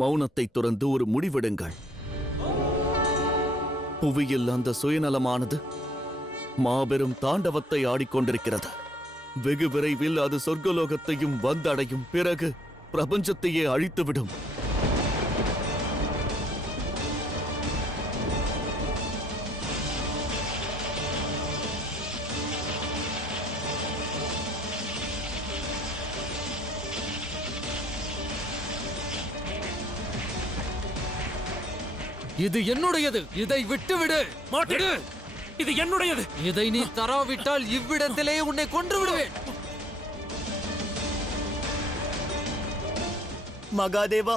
மௌனத்தை துறந்து ஒரு முடிவெடுங்கள். புவியில் அந்த சுயநலமானது மாபெரும் தாண்டவத்தை ஆடிக்கொண்டிருக்கிறது. வெகு விரைவில் அது சொர்க்கலோகத்தையும் வந்தடையும். பிறகு பிரபஞ்சத்தையே அழித்துவிடும். இது என்னுடையது. இதை விட்டுவிடு. மாட்டேன். இது என்னுடையது. இதை நீ தராவிட்டால் இவ்விடத்திலே உன்னை கொன்று விடுவேன். மகாதேவா,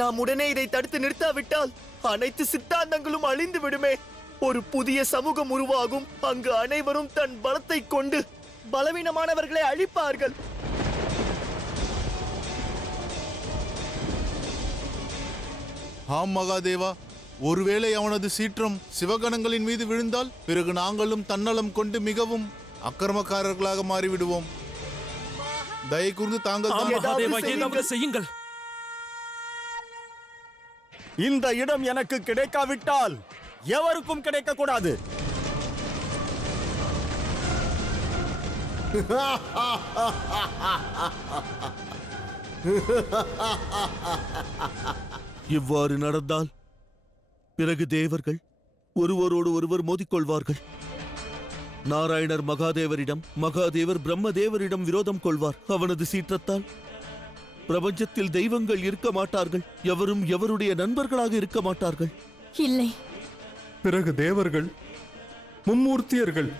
நாம் உடனே இதை தடுத்து நிறுத்தாவிட்டால் அனைத்து சித்தாந்தங்களும் அழிந்து விடுமே. ஒரு புதிய சமூகம் உருவாகும். அங்கு அனைவரும் தன் பலத்தை கொண்டு பலவீனமானவர்களை அழிப்பார்கள். ஆம் மகாதேவா, ஒருவேளை அவனது சீற்றம் சிவகணங்களின் மீது விழுந்தால் பிறகு நாங்களும் தன்னலம் கொண்டு மிகவும் அக்கிரமக்காரர்களாக மாறிவிடுவோம். தயை கூர்ந்து தாங்கள் செய்யுங்கள். இந்த இடம் எனக்கு கிடைக்காவிட்டால் எவருக்கும் கிடைக்க கூடாது. இவ்வாறு நடந்தால் பிறகு தேவர்கள் ஒருவரோடு ஒருவர் மோதிக்கொள்வார்கள். நாராயணர் மகாதேவரிடம், மகாதேவர் பிரம்மதேவரிடம் விரோதம் கொள்வார். அவனது சீற்றத்தால் பிரபஞ்சத்தில் தெய்வங்கள் இருக்க மாட்டார்கள். எவரும் எவருடைய நண்பர்களாக இருக்க மாட்டார்கள். இல்லை. பிறகு தேவர்கள், மும்மூர்த்தியர்கள்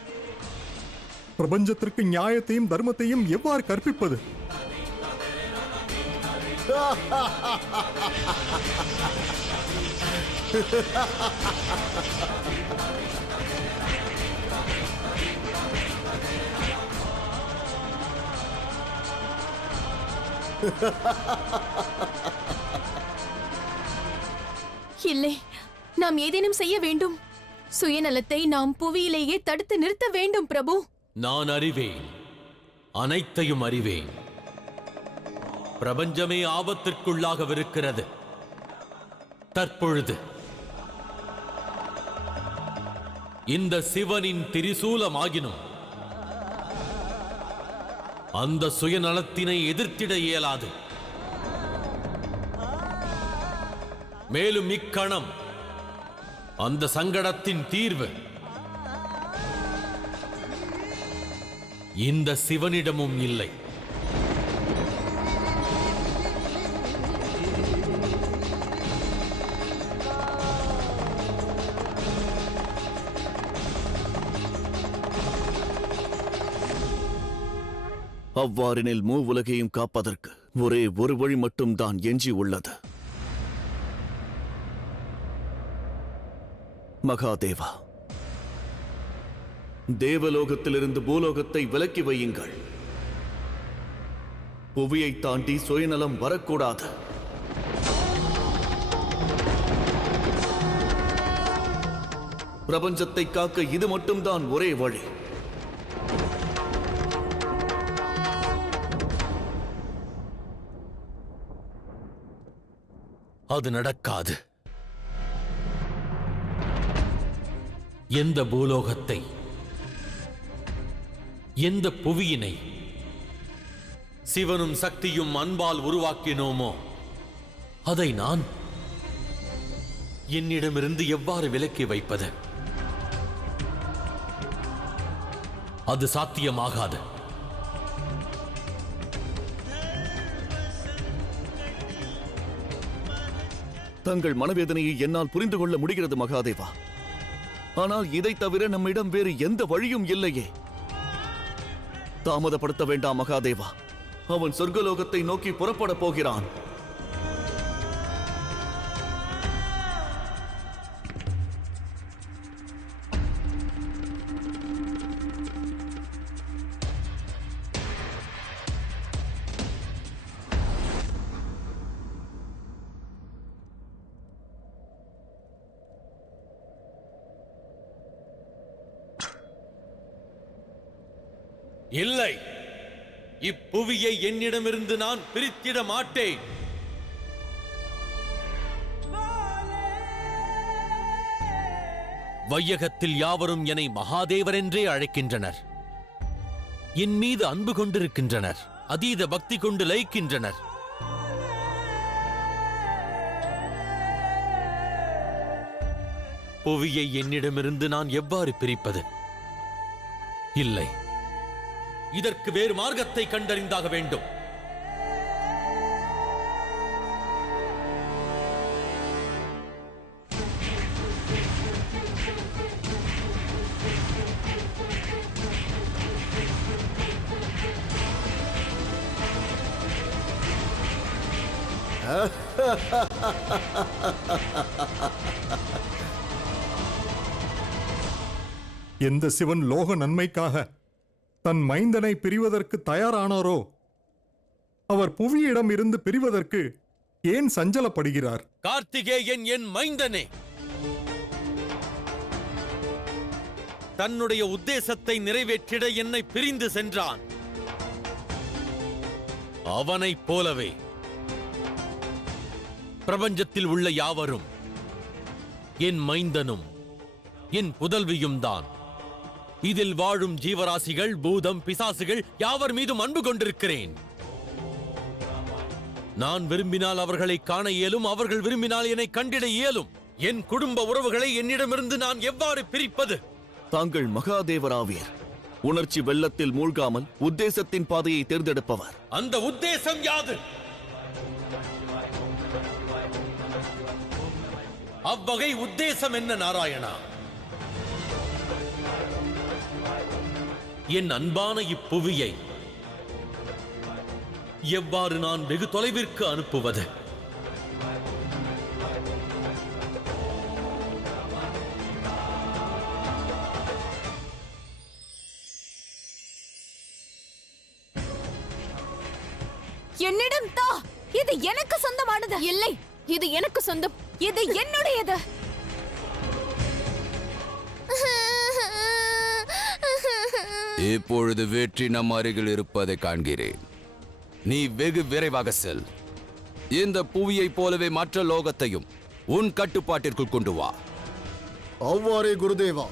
பிரபஞ்சத்திற்கு நியாயத்தையும் தர்மத்தையும் எவ்வாறு கற்பிப்பது? இல்லை, நாம் ஏதேனும் செய்ய வேண்டும். சுயநலத்தை நாம் புவியிலேயே தடுத்து நிறுத்த வேண்டும் பிரபு. நான் அறிவேன், அனைத்தையும் அறிவேன். பிரபஞ்சமே ஆபத்திற்குள்ளாகவிருக்கிறது. தற்பொழுது இந்த சிவனின் திரிசூலமாகினும் அந்த சுயநலத்தினை எதிர்த்திட இயலாது. மேலும் இக்கணம் அந்த சங்கடத்தின் தீர்வு இந்த சிவனிடமும் இல்லை. அவ்வாறெனில் மூவுலகையும் காப்பதற்கு ஒரே ஒரு வழி மட்டும்தான் எஞ்சி உள்ளது. மகாதேவா, தேவலோகத்திலிருந்து பூலோகத்தை விலக்கி வையுங்கள். புவியை தாண்டி சுயநலம் வரக்கூடாது. பிரபஞ்சத்தை காக்க இது மட்டும்தான் ஒரே வழி. அது நடக்காது. எந்த பூலோகத்தை, எந்த புவியினை சிவனும் சக்தியும் அன்பால் உருவாக்கினோமோ அதை நான் என்னிடமிருந்து எவ்வாறு விலக்கி வைப்பது? அது சாத்தியமாகாது. தங்கள் மனவேதனையை என்னால் புரிந்து கொள்ள முடிகிறது மகாதேவா. ஆனால் இதை தவிர நம்மிடம் வேறு எந்த வழியும் இல்லையே. தாமதப்படுத்த வேண்டாம் மகாதேவா. அவன் சொர்க்கலோகத்தை நோக்கி புறப்பட போகிறான். இல்லை, இப்புவியை என்னிடமிருந்து நான் பிரித்திட மாட்டேன். வையகத்தில் யாவரும் என்னை மகாதேவர் என்றே அழைக்கின்றனர். என் மீது அன்பு கொண்டிருக்கின்றனர். அதீத பக்தி கொண்டு லயிக்கின்றனர். புவியை என்னிடமிருந்து நான் எவ்வாறு பிரிப்பது? இல்லை, இதற்கு வேறு மார்க்கத்தை கண்டறிந்தாக வேண்டும். எந்த சிவன் லோக நன்மைக்காக தன் மைந்தனை பிரிவதற்கு தயாரானாரோ அவர் புவியிடம் இருந்து பிரிவதற்கு ஏன் சஞ்சலப்படுகிறார்? கார்த்திகேயன் என் மைந்தனே, தன்னுடைய உத்தேசத்தை நிறைவேற்றிட என்னை பிரிந்து சென்றான். அவனைப் போலவே பிரபஞ்சத்தில் உள்ள யாவரும் என் மைந்தனும் என் புதல்வியும் தான். இதில் வாழும் ஜீவராசிகள், பூதம், பிசாசுகள் யாவர் மீதும் அன்பு கொண்டிருக்கிறேன். நான் விரும்பினால் அவர்களை காண இயலும், அவர்கள் விரும்பினால் என்னை கண்டிட இயலும். என் குடும்ப உறவுகளை என்னிடமிருந்து நான் எவ்வாறு பிரிப்பது? தாங்கள் மகாதேவராவீர். உணர்ச்சி வெள்ளத்தில் மூழ்காமல் உத்தேசத்தின் பாதையை தேர்ந்தெடுப்பவர். அந்த உத்தேசம் யாது? அவ்வகை உத்தேசம் என்ன நாராயணா? என் அன்பான இப்புவியை எவ்வாறு நான் வெகு தொலைவிற்கு அனுப்புவது? என்னிடம் தா. இது எனக்கு சொந்தமானது. இல்லை, இது எனக்கு சொந்தம். இது என்னுடையது. இப்பொழுது வெற்றி நம் அருகில் இருப்பதை காண்கிறேன். நீ வெகு விரைவாக செல். இந்த புவியைப் போலவே மற்ற லோகத்தையும் உன் கட்டுப்பாட்டிற்குள் கொண்டு வா. அவ்வாறே குருதேவா.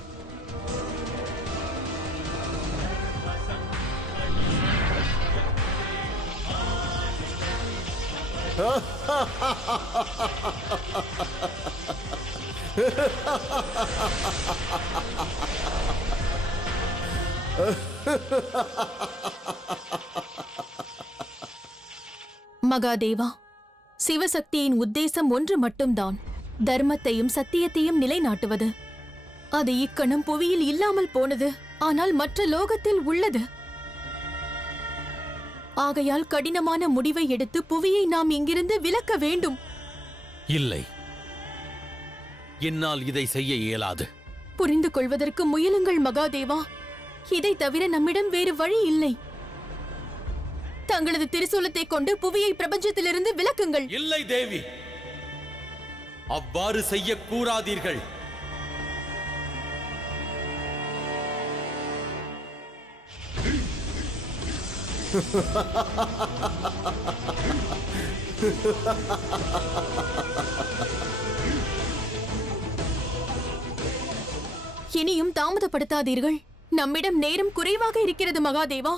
மகாதேவா, சிவசக்தியின் உத்தேசம் ஒன்று மட்டும்தான், தர்மத்தையும் சத்தியத்தையும் நிலைநாட்டுவது. அது இக்கணம் புவியில் இல்லாமல் போனது, ஆனால் மற்ற லோகத்தில் உள்ளது. ஆகையால் கடினமான முடிவை எடுத்து புவியை நாம் இங்கிருந்து விலக்க வேண்டும். இல்லை, என்னால் இதை செய்ய இயலாது. புரிந்து கொள்வதற்கு முயலுங்கள் மகாதேவா. இதை தவிர நம்மிடம் வேறு வழி இல்லை. தங்களது திரிசூலத்தை கொண்டு புவியை பிரபஞ்சத்திலிருந்து விலக்குங்கள். இல்லை தேவி, அவ்வாறு செய்ய கூறாதீர்கள். இனியும் தாமதப்படுத்தாதீர்கள். நம்மிடம் நேரம் குறைவாக இருக்கிறது மகாதேவா.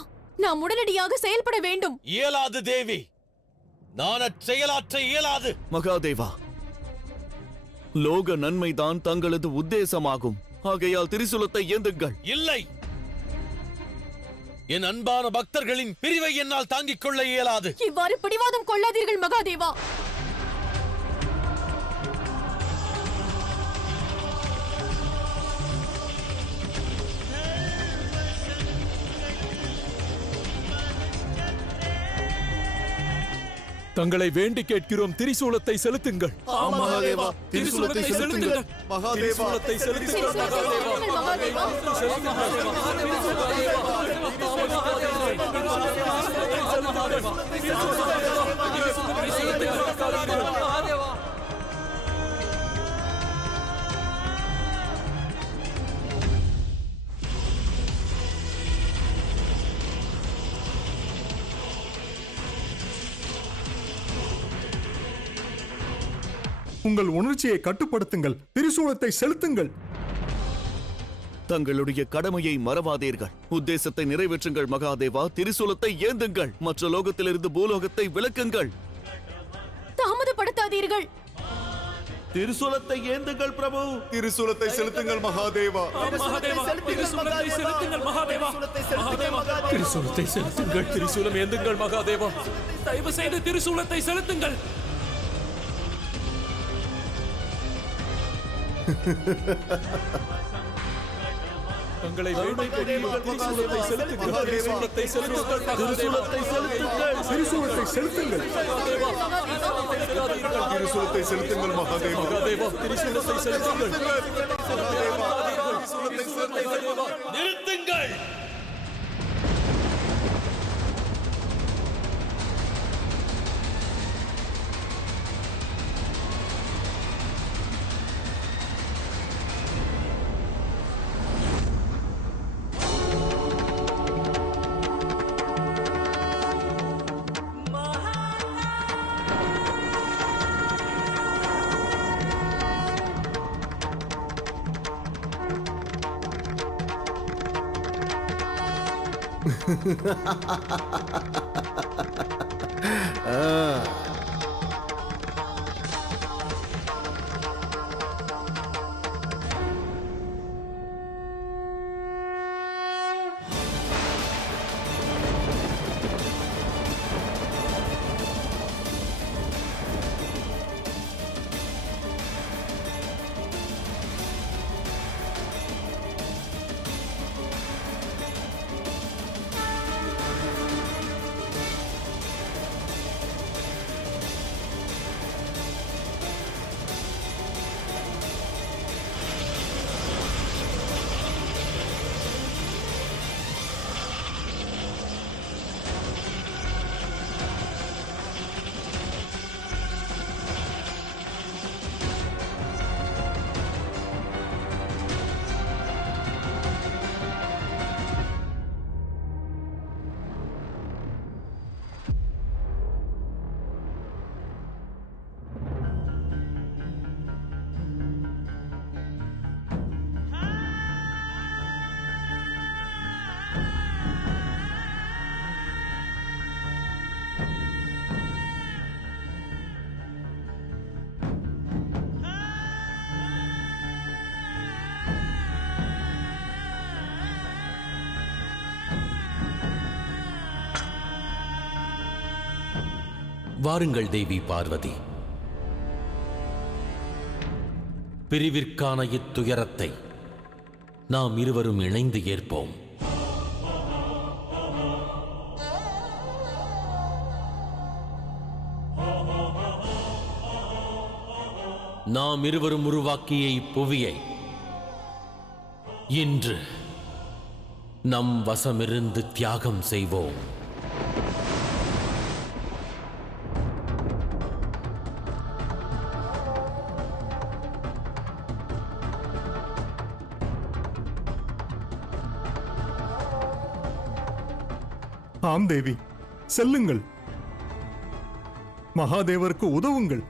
நாம் உடனடியாக செயல்பட வேண்டும். இயலாது தேவி, நான் செயலாற்ற இயலாது. மகாதேவா, லோக நன்மைதான் தங்களது உத்தேசமாகும். ஆகையால் திரிசூலத்தை ஏந்துங்கள். இல்லை, என் அன்பான பக்தர்களின் பிரிவை என்னால் தாங்கிக் கொள்ள இயலாது. இவ்வாறு பிடிவாதம் கொள்ளாதீர்கள் மகாதேவா. தங்களை வேண்டி கேட்கிறோம், திரிசூலத்தை செலுத்துங்கள். மகாதேவா, திரிசூலத்தை செலுத்துங்கள். மகாதேவா, செலுத்துங்கள். மகாதேவா. உங்கள் உணர்ச்சியை கட்டுப்படுத்துங்கள். திரிசூலத்தை செலுத்துங்கள். தங்களுடைய கடமையை மறவாதீர்கள். உத்தேசத்தை நிறைவேற்றுங்கள் மகாதேவா. திரிசூலத்தை ஏந்துங்கள். மற்ற லோகத்திலிருந்து பூலோகத்தை விலக்குங்கள். தாமதப்படுத்தாதீர்கள். திரிசூலத்தை ஏந்துங்கள் பிரபு. திரிசூலத்தை செலுத்துங்கள் மகாதேவா. திரிசூலத்தை செலுத்துங்கள் மகாதேவா. திரிசூலத்தை செலுத்துங்கள். திரிசூலம் ஏந்துங்கள் மகாதேவா. தயவு செய்து திரிசூலத்தை செலுத்துங்கள். தங்களை வேண்டிக் கேட்கிறோம். திரிசூலத்தை செலுத்துங்கள். திரிசூலத்தை செலுத்துங்கள். திரிசூலத்தை செலுத்துங்கள். திரிசூலத்தை செலுத்துங்கள் மகாதேவா. திரிசூலத்தை செலுத்துங்கள் மகாதேவா. மகாதேவா, திரிசூலத்தை செலுத்துங்கள். நிறுத்துங்கள். வாருங்கள் தேவி பார்வதி. பிரிவிற்கான இத்துயரத்தை நாம் இருவரும் இணைந்து ஏற்போம். நாம் இருவரும் உருவாக்கிய இப்புவியை இன்று நம் வசமிருந்து தியாகம் செய்வோம். ஆம் தேவி, செல்லுங்கள். மகாதேவருக்கு உதவுங்கள்.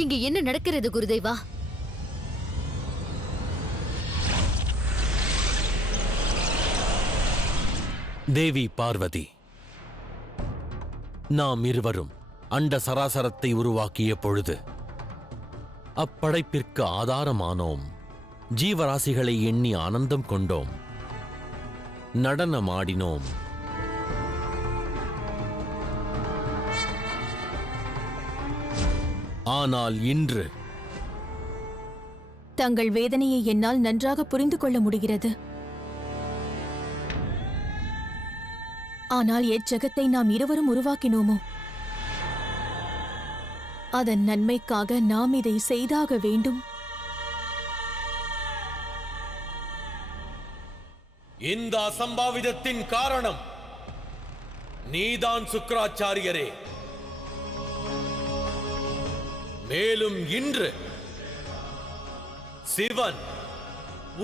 இங்க என்ன நடக்கிறது குருதேவா? தேவி பார்வதி, நாம் இருவரும் அண்ட சராசரத்தை உருவாக்கிய பொழுது அப்படைப்பிற்கு ஆதாரமானோம். ஜீவராசிகளை எண்ணி ஆனந்தம் கொண்டோம், நடனமாடினோம். ஆனால் இன்று தங்கள் வேதனையை என்னால் நன்றாக புரிந்து கொள்ள முடிகிறது. ஆனால் எச்சகத்தை நாம் இருவரும் உருவாக்கினோமோ, அதன் நன்மைக்காக நாம் இதை செய்தாக வேண்டும். இந்த அசம்பாவிதத்தின் காரணம் நீதான் சுக்கிராச்சாரியரே. மேலும் இன்று சிவன்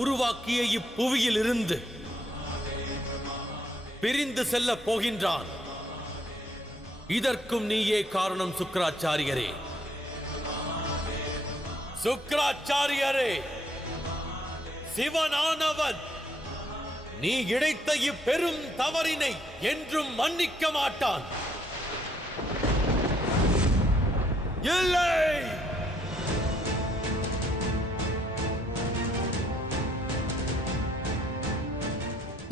உருவாக்கிய இப்புவியில் இருந்து பிரிந்து செல்ல போகின்றான். இதற்கும் நீயே காரணம் சுக்கிராச்சாரியரே. சுக்கிராச்சாரியரே, சிவனானவன் நீ இழைத்த இப்பெரும் தவறினை என்றும் மன்னிக்க மாட்டான். இல்லை!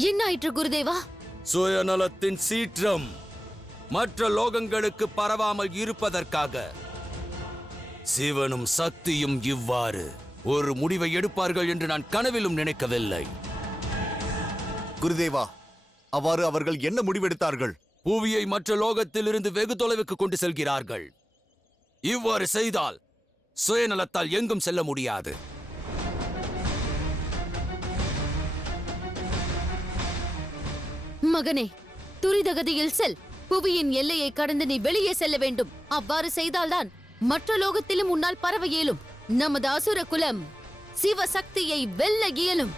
என்ன ஆயிற்று குருதேவா? சுயநலத்தின் சீற்றம் மற்ற லோகங்களுக்கு பரவாமல் இருப்பதற்காக சிவனும் சக்தியும் இவ்வாறு ஒரு முடிவை எடுப்பார்கள் என்று நான் கனவிலும் நினைக்கவில்லை. குருதேவா, அவ்வாறு அவர்கள் என்ன முடிவெடுத்தார்கள்? புவியை மற்ற லோகத்திலிருந்து வெகு தொலைவுக்கு கொண்டு செல்கிறார்கள். இவ்வாறு செய்தால் சுயநலத்தால் எங்கும் செல்ல முடியாது. மகனே, துரிதகதியில் செல். புவியின் எல்லையை கடந்து நீ வெளியே செல்ல வேண்டும். அவ்வாறு செய்தால்தான் மற்ற லோகத்திலும் உன்னால் பரவ இயலும். நமது அசுர குலம் சிவசக்தியை வெல்ல இயலும்.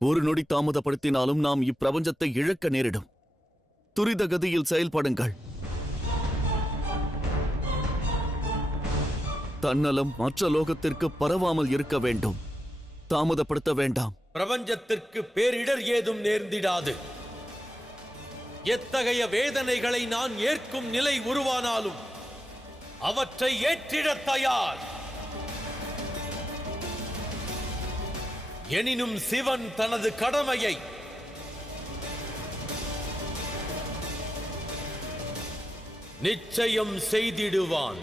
ஒரு நொடி தாமதப்படுத்தினாலும் நாம் இப்பிரபஞ்சத்தை இழக்க நேரிடும். துரித கதியில் செயல்படுங்கள். தன்னலம் மற்ற லோகத்திற்கு பரவாமல் இருக்க வேண்டும். தாமதப்படுத்த வேண்டாம். பிரபஞ்சத்திற்கு பேரிடர் ஏதும் நேர்ந்திடாது. எத்தகைய வேதனைகளை நான் ஏற்கும் நிலை உருவானாலும் அவற்றை ஏற்றிடத் தயார். எனினும் சிவன் தனது கடமையை நிச்சயம் செய்திடுவான்.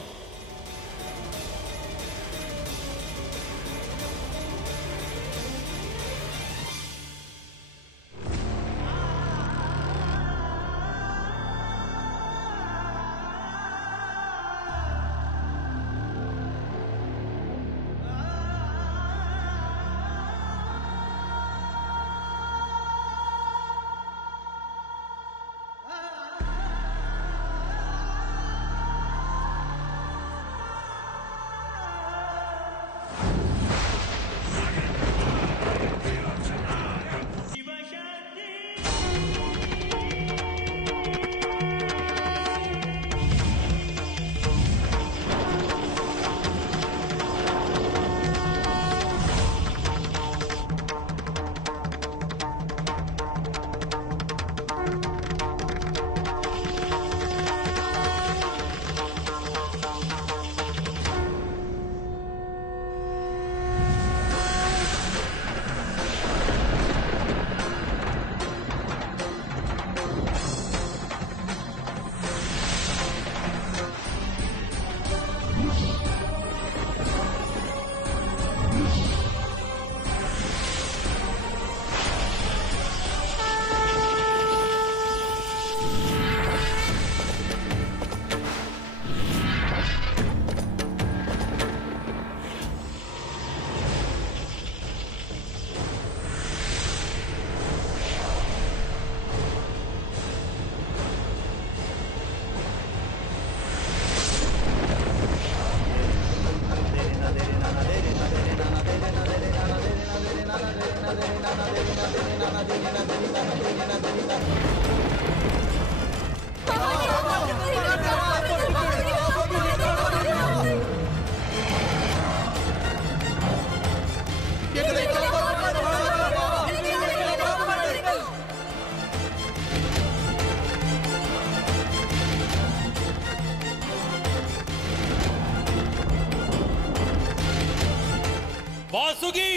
வாசுகி,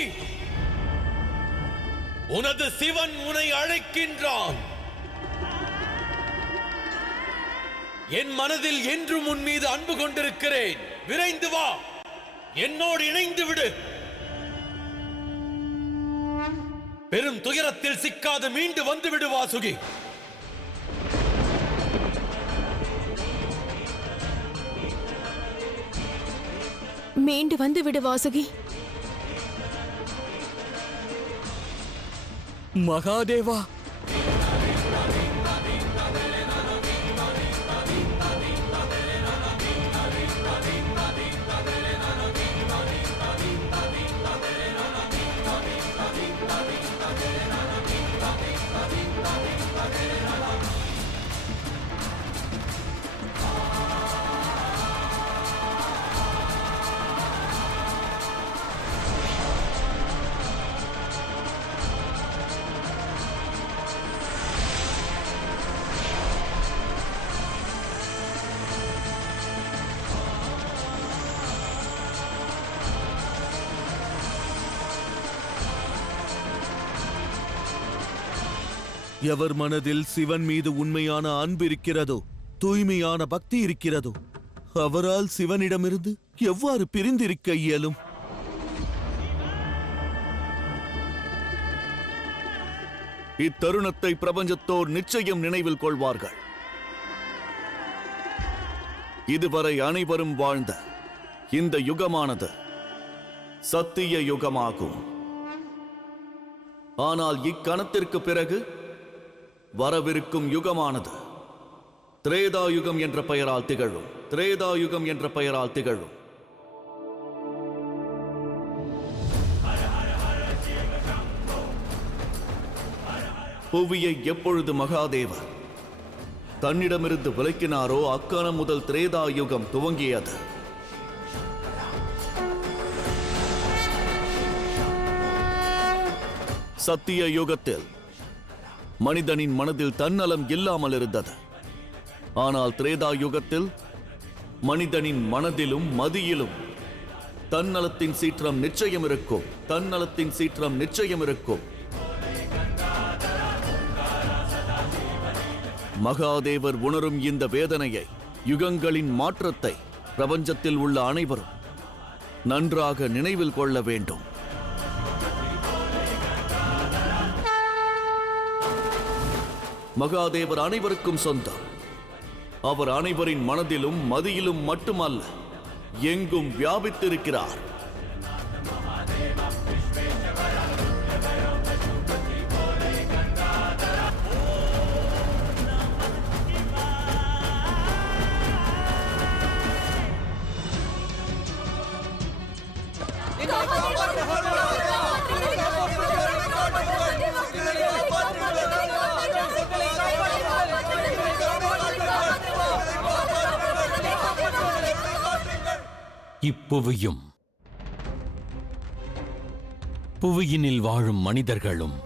உனது சிவன் உன்னை அழைக்கின்றான். என் மனதில் என்றும் உன் மீது அன்பு கொண்டிருக்கிறேன். விரைந்து வா, என்னோடு இணைந்து விடு. பெரும் துயரத்தில் சிக்காது மீண்டு வந்துவிடு வாசுகி. மீண்டு வந்து விடு வாசுகி. மகாதேவா, எவர் மனதில் சிவன் மீது உண்மையான அன்பு இருக்கிறதோ, தூய்மையான பக்தி இருக்கிறதோ, அவரால் சிவனிடமிருந்து எவ்வாறு பிரிந்திருக்க இயலும்? இத்தருணத்தை பிரபஞ்சத்தோர் நிச்சயம் நினைவில் கொள்வார்கள். இதுவரை அனைவரும் வாழ்ந்த இந்த யுகமானது சத்திய யுகமாகும். ஆனால் இக்கணத்திற்கு பிறகு வரவிருக்கும் யுகமானது திரேதாயுகம் என்ற பெயரால் திகழும். திரேதாயுகம் என்ற பெயரால் திகழும். புவியை எப்பொழுது மகாதேவர் தன்னிடமிருந்து விலக்கினாரோ அக்கணம் முதல் திரேதாயுகம் துவங்கியது. சத்திய யுகத்தில் மனிதனின் மனதில் தன்னலம் இல்லாமல் இருந்தது. ஆனால் திரேதா யுகத்தில் மனிதனின் மனதிலும் மதியிலும் தன்னலத்தின் சீற்றம் நிச்சயம் இருக்கும். தன்னலத்தின் சீற்றம் நிச்சயம் இருக்கும். மகாதேவர் உணரும் இந்த வேதனையை, யுகங்களின் மாற்றத்தை பிரபஞ்சத்தில் உள்ள அனைவரும் நன்றாக நினைவில் கொள்ள வேண்டும். மகாதேவர் அனைவருக்கும் சொந்தம். அவர் அனைவரின் மனதிலும் மதியிலும் மட்டுமல்ல, எங்கும் வியாபித்திருக்கிறார். இப்புவியும் புவியினில் வாழும் மனிதர்களும்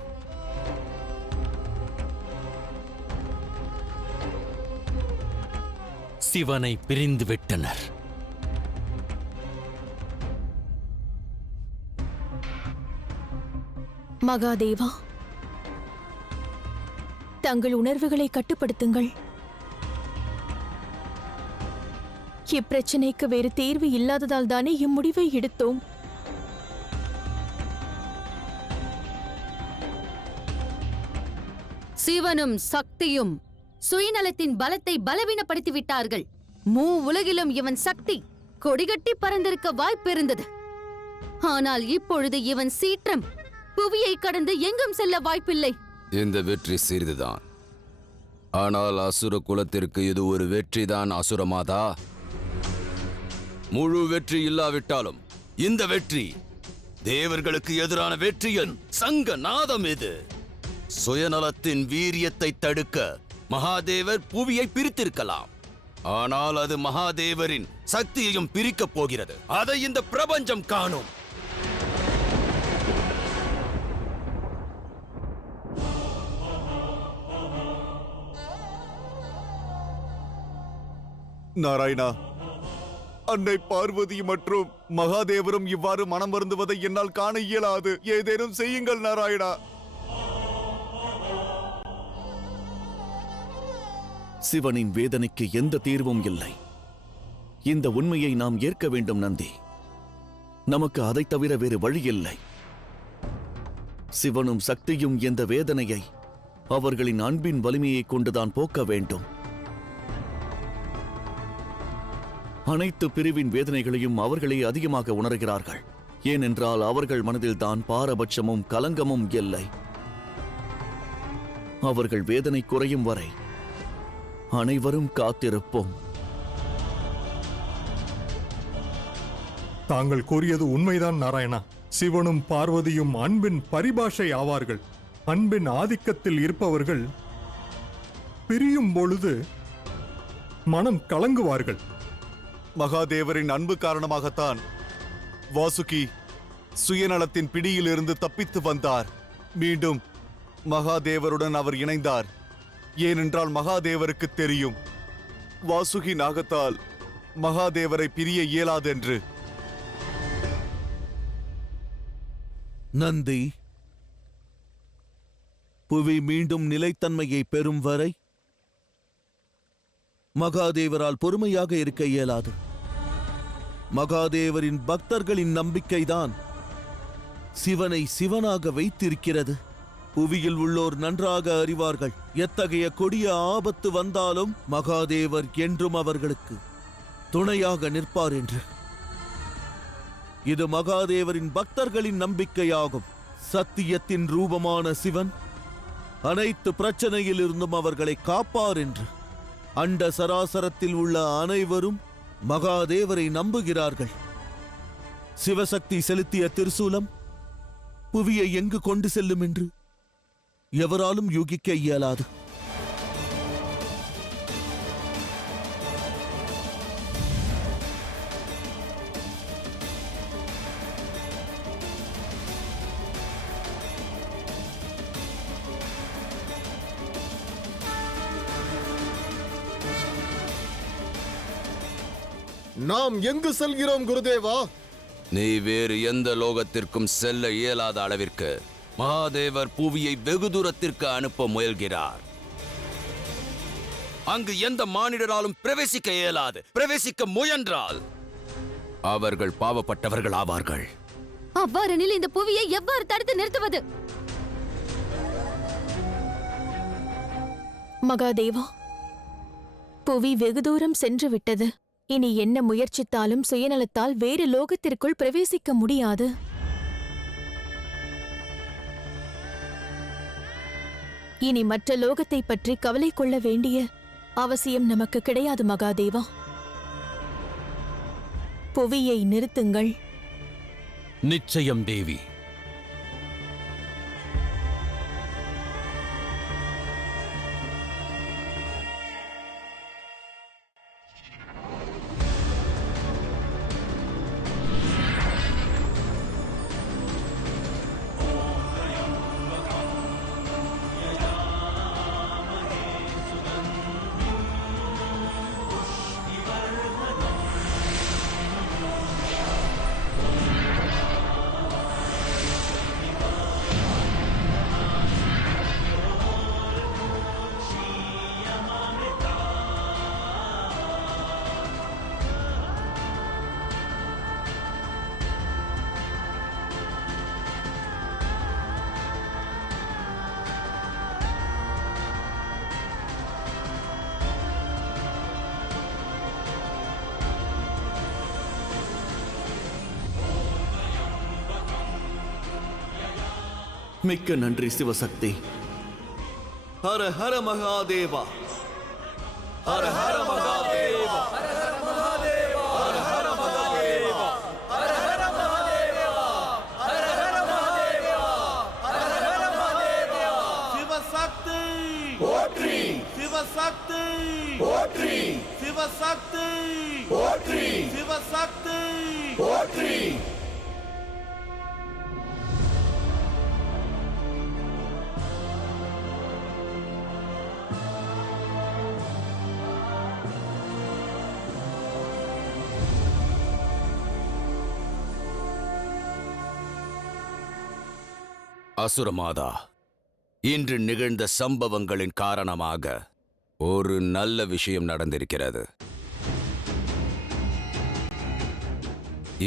சிவனை பிரிந்துவிட்டனர். மகாதேவா, தங்கள் உணர்வுகளை கட்டுப்படுத்துங்கள். இப்பிரச்சனைக்கு வேறு தேர்வு இல்லாததால் தானே இம்முடிவை எடுத்தோம். சிவனும் சக்தியும் சுயநலத்தின் பலத்தை பலவீனப்படுத்தி விட்டார்கள். உலகிலும் இவன் சக்தி கொடிகட்டி பறந்திருக்க வாய்ப்பிருந்தது. ஆனால் இப்பொழுது இவன் சீற்றம் புவியை கடந்து எங்கும் செல்ல வாய்ப்பில்லை. இந்த வெற்றி சிறிதுதான். ஆனால் அசுர குலத்திற்கு இது ஒரு வெற்றிதான். அசுரமாதா, முழு வெற்றி இல்லாவிட்டாலும் இந்த வெற்றி தேவர்களுக்கு எதிரான வெற்றியின் சங்க நாதம். இது சுயநலத்தின் வீரியத்தை தடுக்க மகாதேவர் புவியை பிரித்திருக்கலாம். ஆனால் அது மகாதேவரின் சக்தியையும் பிரிக்கப் போகிறது. அதை இந்த பிரபஞ்சம் காணும். நாராயணா, அன்னை பார்வதி மற்றும் மகாதேவரும் இவ்வாறு மனம் வருந்துவதை என்னால் காண இயலாது. ஏதேனும் செய்யுங்கள் நாராயணா. சிவனின் வேதனைக்கு எந்த தீர்வும் இல்லை. இந்த உண்மையை நாம் ஏற்க வேண்டும் நந்தி. நமக்கு அதைத் தவிர வேறு வழி இல்லை. சிவனும் சக்தியும் இந்த வேதனையை அவர்களின் அன்பின் வலிமையை கொண்டுதான் போக்க வேண்டும். அனைத்து பிரிவின் வேதனைகளையும் அவர்களே அதிகமாக உணர்கிறார்கள். ஏனென்றால் அவர்கள் மனதில்தான் பாரபட்சமும் கலங்கமும் இல்லை. அவர்கள் வேதனை குறையும் வரை அனைவரும் காத்திருப்போம். தாங்கள் கூறியது உண்மைதான் நாராயணா. சிவனும் பார்வதியும் அன்பின் பரிபாஷை ஆவார்கள். அன்பின் ஆதிக்கத்தில் இருப்பவர்கள் பிரியும் பொழுது மனம் கலங்குவார்கள். மகாதேவரின் அன்பு காரணமாகத்தான் வாசுகி சுயநலத்தின் பிடியிலிருந்து தப்பித்து வந்தார். மீண்டும் மகாதேவருடன் அவர் இணைந்தார். ஏனென்றால் மகாதேவருக்கு தெரியும் வாசுகி நாகத்தால் மகாதேவரை பிரிய இயலாதென்று. நந்தி, புவி மீண்டும் நிலைத்தன்மையை பெறும் வரை மகாதேவரால் பொறுமையாக இருக்க இயலாது. மகாதேவரின் பக்தர்களின் நம்பிக்கைதான் சிவனை சிவனாக வைத்திருக்கிறது. புவியில் உள்ளோர் நன்றாக அறிவார்கள், எத்தகைய கொடிய ஆபத்து வந்தாலும் மகாதேவர் என்றும் அவர்களுக்கு துணையாக நிற்பார் என்று. இது மகாதேவரின் பக்தர்களின் நம்பிக்கையாகும். சத்தியத்தின் ரூபமான சிவன் அனைத்து பிரச்சனையிலிருந்தும் அவர்களை காப்பார் என்று. அண்ட சராசரத்தில் உள்ள அனைவரும் மகாதேவரை நம்புகிறார்கள். சிவசக்தி செலுத்திய திரிசூலம் புவியை எங்கு கொண்டு செல்லும் என்று எவராலும் யூகிக்க இயலாது. நாம் எங்கு செல்கிறோம் குருதேவா? நீ வேறு எந்த லோகத்திற்கும் செல்ல இயலாத அளவிற்கு மகாதேவர் புவியை வெகு தூரத்திற்கு அனுப்ப முயல்கிறார். அங்கு எந்த மானிடராலும் பிரவேசிக்க இயலாது. பிரவேசிக்க முயன்றால் அவர்கள் பாவப்பட்டவர்கள் ஆவார்கள். அவ்வாறெனில் இந்த புவியை எவ்வாறு தடுத்து நிறுத்துவது? மகாதேவா, புவி வெகு தூரம் சென்று விட்டது. இனி என்ன முயற்சித்தாலும் சுயநலத்தால் வேறு லோகத்திற்குள் பிரவேசிக்க முடியாது. இனி மற்ற லோகத்தை பற்றி கவலை கொள்ள வேண்டிய அவசியம் நமக்கு கிடையாது மகாதேவா. புவியை நிறுத்துங்கள். நிச்சயம் தேவி. மிக்க நன்றி சிவசக்தி. ஹர ஹர மகாதேவா. ஹர ஹர மகாதேவா. ஹர ஹர மகாதேவா. ஹர ஹர மகாதேவா. ஹர ஹர மகாதேவா. ஹர ஹர மகாதேவா. ஹர ஹர மகாதேவா. சிவசக்தி போற்றி. சிவசக்தி போற்றி. சிவசக்தி போற்றி. சிவசக்தி போற்றி. அசுரமாதா, இன்று நிகழ்ந்த சம்பவங்களின் காரணமாக ஒரு நல்ல விஷயம் நடந்திருக்கிறது.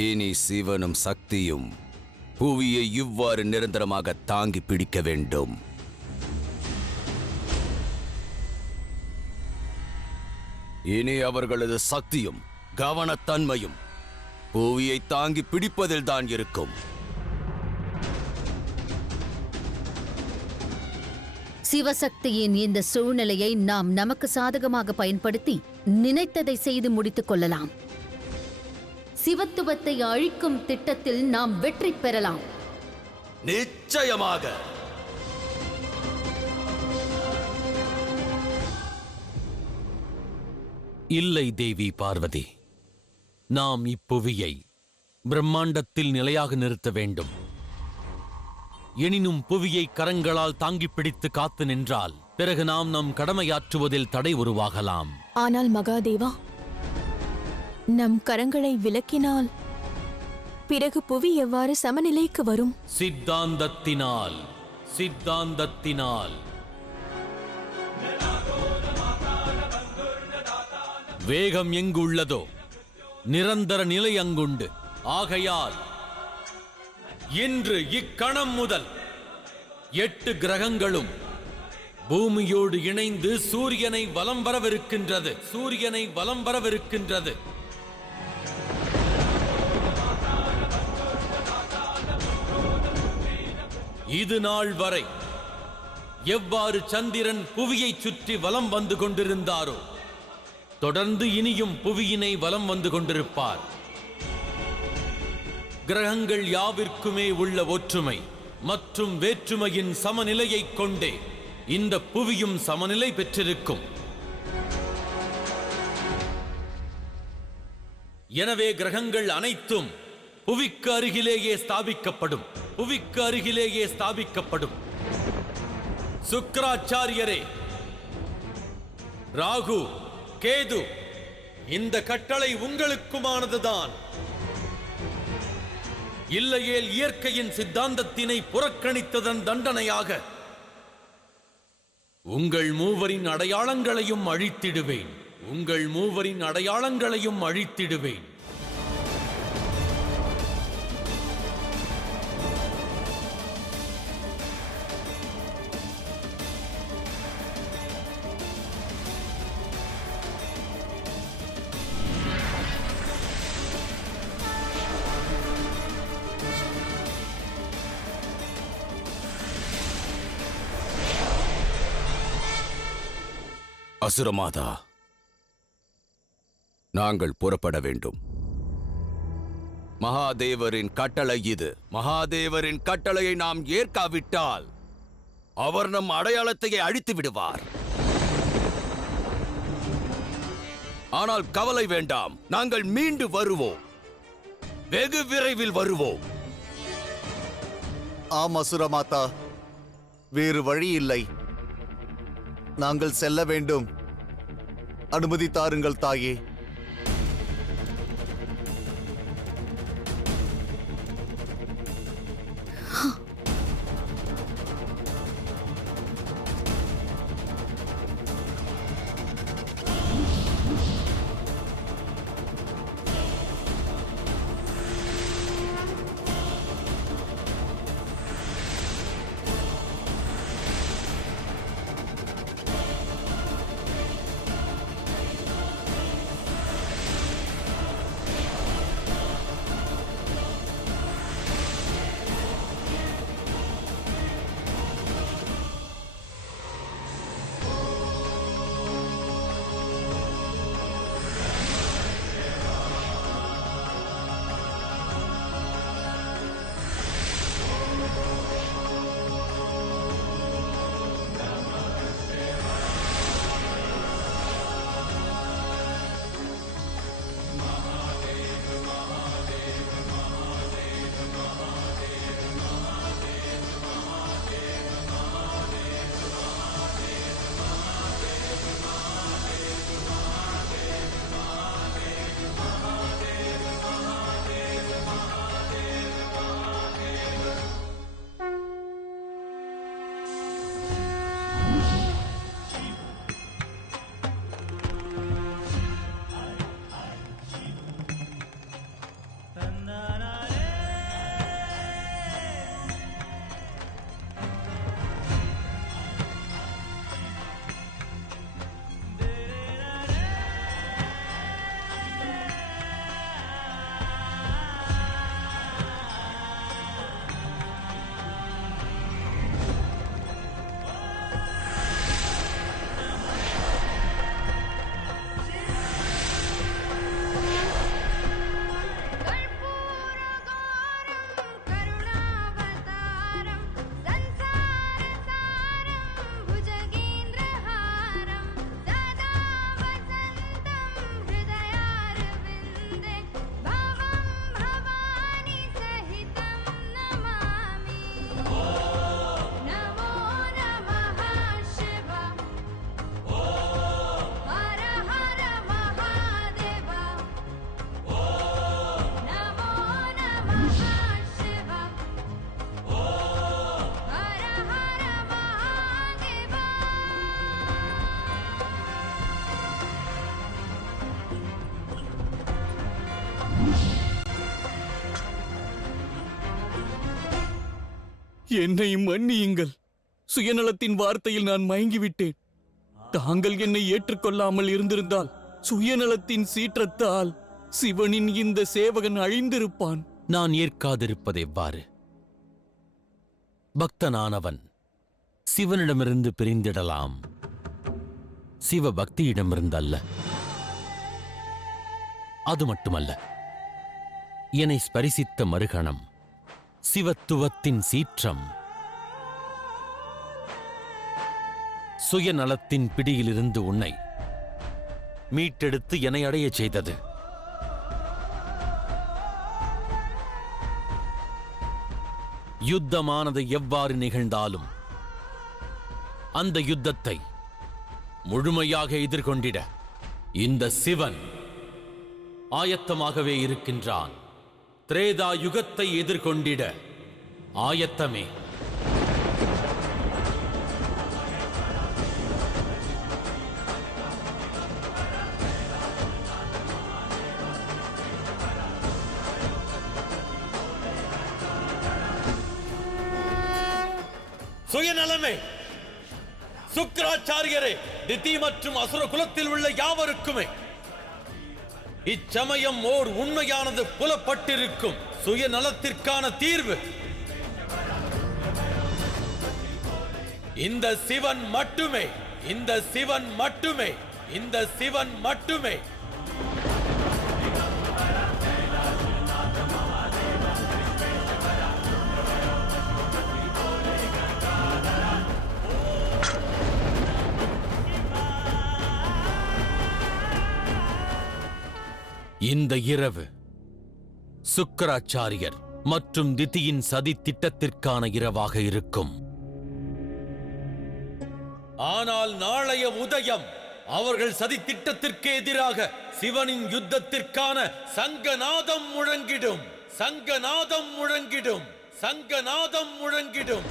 இனி சிவனும் சக்தியும் புவியை இவ்வாறு நிரந்தரமாக தாங்கி பிடிக்க வேண்டும். இனி அவர்களது சக்தியும் கவனத்தன்மையும் புவியை தாங்கி பிடிப்பதில் தான் இருக்கும். சிவசக்தியின் இந்த சூழ்நிலையை நாம் நமக்கு சாதகமாக பயன்படுத்தி நினைத்ததை செய்து முடித்துக் கொள்ளலாம். சிவத்துவத்தை அழிக்கும் திட்டத்தில் நாம் வெற்றி பெறலாம். நிச்சயமாக. இல்லை தேவி பார்வதி, நாம் இப்புவியை பிரம்மாண்டத்தில் நிலையாக நிறுத்த வேண்டும். எனினும் புவியை கரங்களால் தாங்கி பிடித்து காத்து நின்றால் பிறகு நாம் நம் கடமையாற்றுவதில் தடை உருவாகலாம். ஆனால் மகாதேவா, நம் கரங்களை விலக்கினால் பிறகு புவி எவ்வாறு சமநிலைக்கு வரும்? சித்தாந்தத்தினால். வேகம் எங்கு உள்ளதோ நிரந்தர நிலை அங்குண்டு. ஆகையால் இன்று இக்கணம் முதல் 8 கிரகங்களும் பூமியோடு இணைந்து சூரியனை வலம் வரவிருக்கின்றது. இது நாள் வரை எவ்வாறு சந்திரன் புவியை சுற்றி வலம் வந்து கொண்டிருந்தாரோ தொடர்ந்து இனியும் புவியினை வலம் வந்து கொண்டிருப்பார். கிரகங்கள் யாவிற்குமே உள்ள ஒற்றுமை மற்றும் வேற்றுமையின் சமநிலையைக் கொண்டே இந்த புவியும் சமநிலை பெற்றிருக்கும். எனவே கிரகங்கள் அனைத்தும் புவிக்கு அருகிலேயே ஸ்தாபிக்கப்படும். சுக்கிராச்சாரியரே, ராகு, கேது, இந்த கட்டளை உங்களுக்குமானதுதான். இல்லையேல் இயற்கையின் சித்தாந்தத்தினை புறக்கணித்ததன் தண்டனையாக உங்கள் மூவரின் அடையாளங்களையும் அழித்திடுவேன். அசுரமாதா, நாங்கள் புறப்பட வேண்டும். மகாதேவரின் கட்டளை இது. மகாதேவரின் கட்டளையை நாம் ஏற்காவிட்டால் அவர் நம் அடையாளத்தையே அழித்து விடுவார். ஆனால் கவலை வேண்டாம், நாங்கள் மீண்டு வருவோம். வெகு விரைவில் வருவோம். ஆம் அசுரமாதா, வேறு வழி இல்லை. நாங்கள் செல்ல வேண்டும். அனுமதி தாருங்கள் தாயே. என்னை மன்னியுங்கள். சுயநலத்தின் வார்த்தையில் நான் மயங்கிவிட்டேன். தாங்கள் என்னை ஏற்றுக்கொள்ளாமல் இருந்திருந்தால் சுயநலத்தின் சீற்றத்தால் சிவனின் இந்த சேவகன் அழிந்திருப்பான். நான் ஏற்காதிருப்பது எவ்வாறு? பக்தனானவன் சிவனிடமிருந்து பிரிந்திடலாம், சிவ பக்தியிடமிருந்தல்ல. அது மட்டுமல்ல, என்னை ஸ்பரிசித்த மறுகணம் சிவத்துவத்தின் சீற்றம் சுயநலத்தின் பிடியிலிருந்து உன்னை மீட்டெடுத்து என்னை அடையச் செய்தது. யுத்தமானது எவ்வாறு நிகழ்ந்தாலும் அந்த யுத்தத்தை முழுமையாக எதிர்கொண்டிட இந்த சிவன் ஆயத்தமாகவே இருக்கின்றான். திரேதா யுகத்தை எதிர்கொண்டிட ஆயத்தமே. சுயநலமே, சுக்கிராச்சாரியரே, திதி மற்றும் அசுர குலத்தில் உள்ள யாவருக்குமே இச்சமயம் ஓர் உண்மையானது புலப்பட்டிருக்கும். சுயநலத்திற்கான தீர்வு இந்த சிவன் மட்டுமே, இந்த சிவன் மட்டுமே, இந்த சிவன் மட்டுமே. இந்த இரவு சுக்கிராச்சாரியர் மற்றும் திதியின் சதி திட்டத்திற்கான இரவாக இருக்கும். ஆனால் நாளைய உதயம் அவர்கள் சதி திட்டத்திற்கு எதிராக சிவனின் யுத்தத்திற்கான சங்கநாதம் முழங்கிடும், சங்கநாதம் முழங்கிடும், சங்கநாதம் முழங்கிடும்.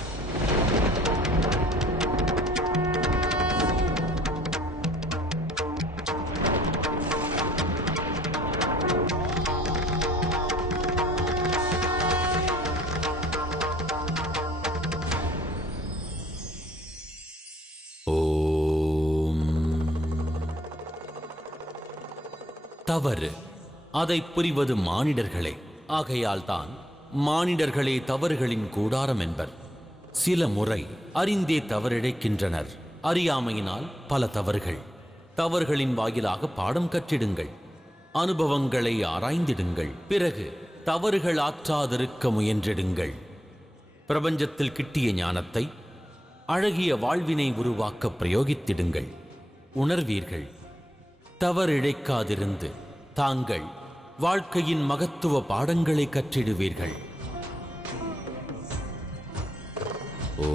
தவறு அதை புரிவது மானிடர்களே. ஆகையால் தான் மானிடர்களே தவறுகளின் கூடாரம் என்பர். சில முறை அறிந்தே தவறிழைக்கின்றனர். அறியாமையினால் பல தவறுகள். தவறுகளின் வாயிலாக பாடம் கற்றிடுங்கள், அனுபவங்களை ஆராய்ந்திடுங்கள், பிறகு தவறுகள் ஆற்றாதிருக்க முயன்றிடுங்கள். பிரபஞ்சத்தில் கிட்டிய ஞானத்தை அழகிய வாழ்வினை உருவாக்க பிரயோகித்திடுங்கள். உணர்வீர்கள். தவறிழைக்காதிருந்து தாங்கள் வாழ்க்கையின் மகத்துவ பாடங்களை கற்றிடுவீர்கள். ஓ